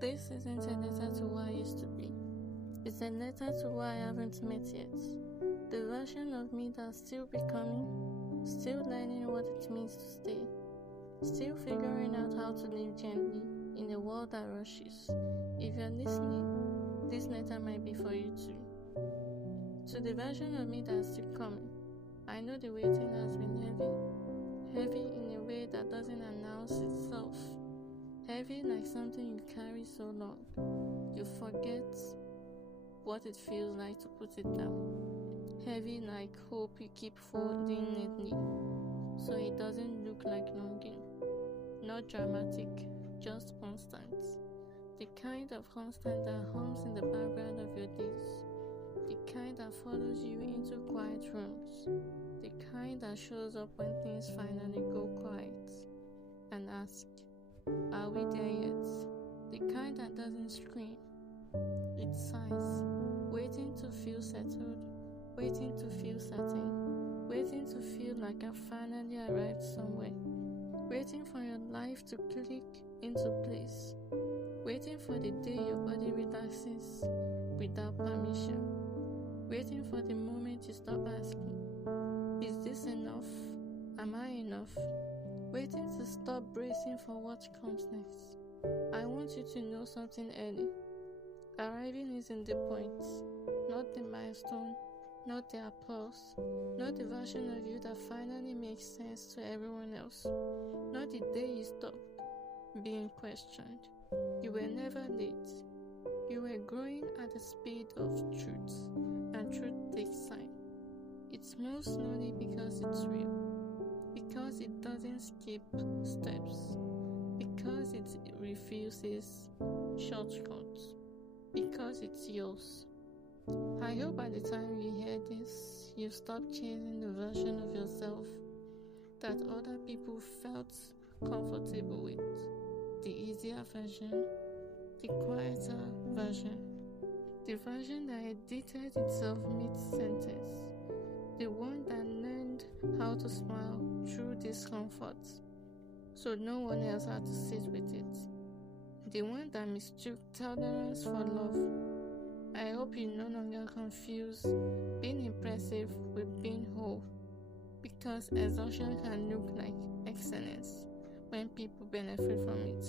This isn't a letter to who I used to be. It's a letter to who I haven't met yet. The version of me that's still becoming, still learning what it means to stay, still figuring out how to live gently in a world that rushes. If you're listening, this letter might be for you too. To the version of me that's still coming, I know the waiting has been heavy in a way that doesn't announce itself. Heavy like something you carry so long, you forget what it feels like to put it down. Heavy like hope you keep folding neatly, so it doesn't look like longing. Not dramatic, just constant. The kind of constant that hums in the background of your days. The kind that follows you into quiet rooms. The kind that shows up when things finally go quiet and asks, are we there yet? The kind that doesn't scream. It sighs, waiting to feel settled, waiting to feel certain, waiting to feel like I've finally arrived somewhere, waiting for your life to click into place, waiting for the day your body relaxes without permission, waiting for the moment you stop asking, is this enough? Am I enough? Waiting to stop bracing for what comes next. I want you to know something early. Arriving isn't the point, not the milestone, not the applause, not the version of you that finally makes sense to everyone else, not the day you stopped being questioned. You were never late. You were growing at the speed of truth, and truth takes time. It moves slowly because it's real. Because it doesn't skip steps, because it refuses shortcuts, because it's yours. I hope by the time you hear this, you stop chasing the version of yourself that other people felt comfortable with, the easier version, the quieter version, the version that edited itself mid-sentence, the one that learned how to smile through discomfort, so no one else had to sit with it. The one that mistook tolerance for love. I hope you no longer confuse being impressive with being whole, because exhaustion can look like excellence when people benefit from it,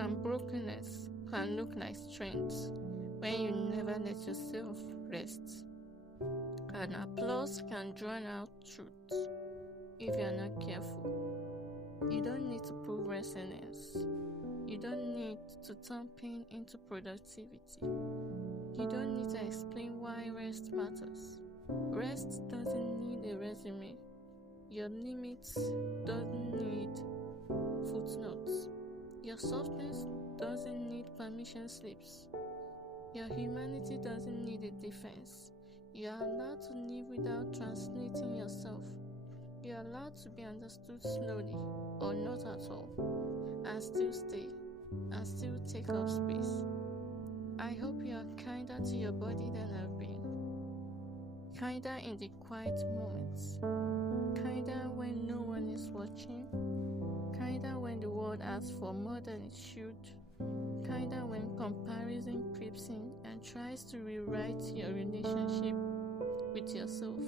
and brokenness can look like strength when you never let yourself rest. And applause can drown out truth if you're not careful. You don't need to prove resilience. You don't need to turn pain into productivity. You don't need to explain why rest matters. Rest doesn't need a resume. Your limits doesn't need footnotes. Your softness doesn't need permission slips. Your humanity doesn't need a defense. You are allowed to live without translating yourself. You are allowed to be understood slowly or not at all, and still stay, and still take up space. I hope you are kinder to your body than I've been. Kinder in the quiet moments. Kinder when no one is watching. Kinder when the world asks for more than it should. Kinder when comparison creeps in and tries to rewrite your relationship with yourself.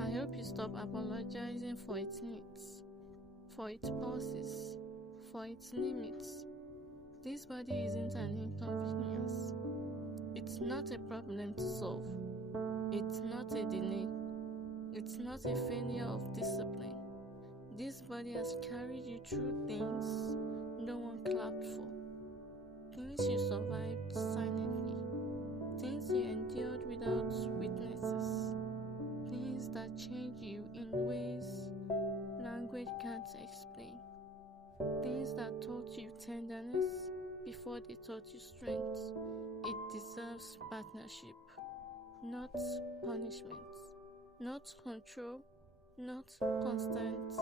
I hope you stop apologizing for its needs, for its pauses, for its limits. This body isn't an inconvenience. It's not a problem to solve. It's not a delay. It's not a failure of discipline. This body has carried you through things no one clapped for. Things you survived silently, things you endured without witnesses, things that change you in ways language can't explain, things that taught you tenderness before they taught you strength. It deserves partnership, not punishment, not control, not constant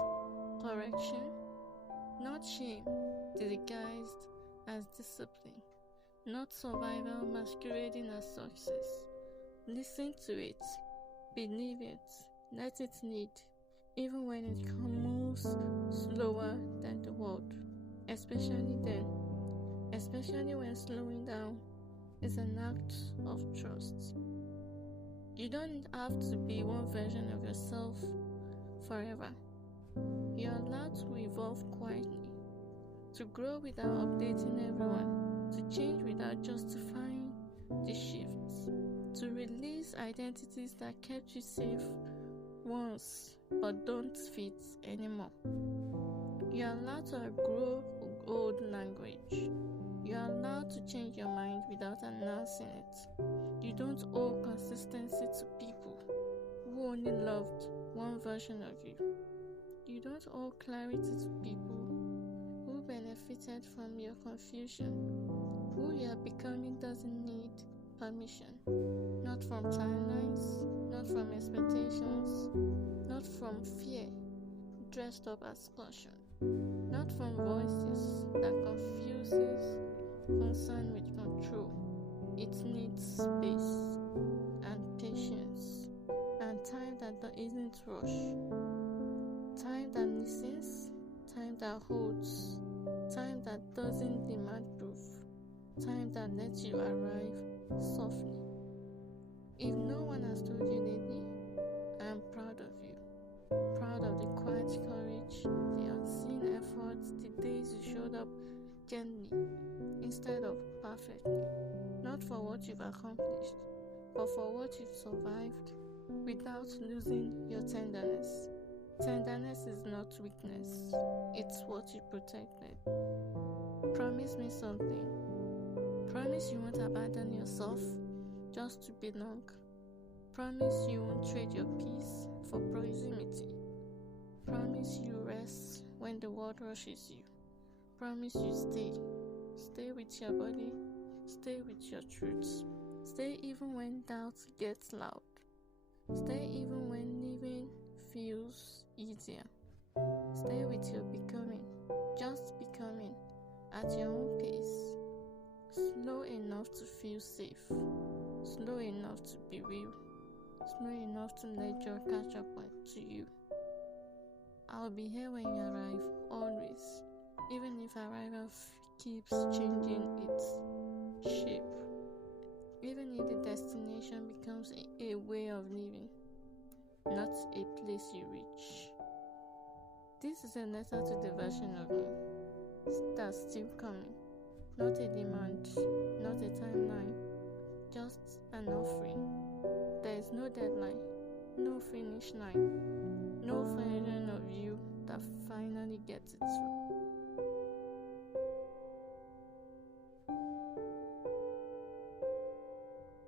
correction, not shame disguised as discipline, not survival masquerading as success. Listen to it, believe it, let it lead, even when it moves slower than the world, especially then, especially when slowing down is an act of trust. You don't have to be one version of yourself forever. You're allowed to evolve quietly, to grow without updating everyone, to change without justifying the shifts, to release identities that kept you safe once but don't fit anymore. You're allowed to outgrow old language. You're allowed to change your mind without announcing it. You don't owe consistency to people who only loved one version of you. You don't owe clarity to people who benefited from your confusion. Who you are becoming doesn't need permission. Not from timelines, not from expectations, not from fear dressed up as caution, not from voices that confuses concern with control. It needs space and patience and time that isn't rushed, time that listens, time that holds, time that doesn't demand proof, time that lets you arrive softly. If no one has told you lately, I am proud of you. Proud of the quiet courage, the unseen efforts, the days you showed up gently instead of perfectly. Not for what you've accomplished, but for what you've survived without losing your tenderness. Tenderness is not weakness, it's what you protected. Promise me something. Promise you won't abandon yourself just to belong. Promise you won't trade your peace for proximity. Promise you rest when the world rushes you. Promise you stay. Stay with your body. Stay with your truths. Stay even when doubt gets loud. Stay even when living feels easier. Stay with your becoming. Just becoming at your own pace. Slow enough to feel safe. Slow enough to be real. Slow enough to let joy catch up to you. I'll be here when you arrive, always, even if arrival keeps changing its shape, even if the destination becomes a way of living, not a place you reach. This is a letter to the version of me that's still coming, not a demand, not a timeline, just an offering. There is no deadline, no finish line, no version of you that finally gets it through.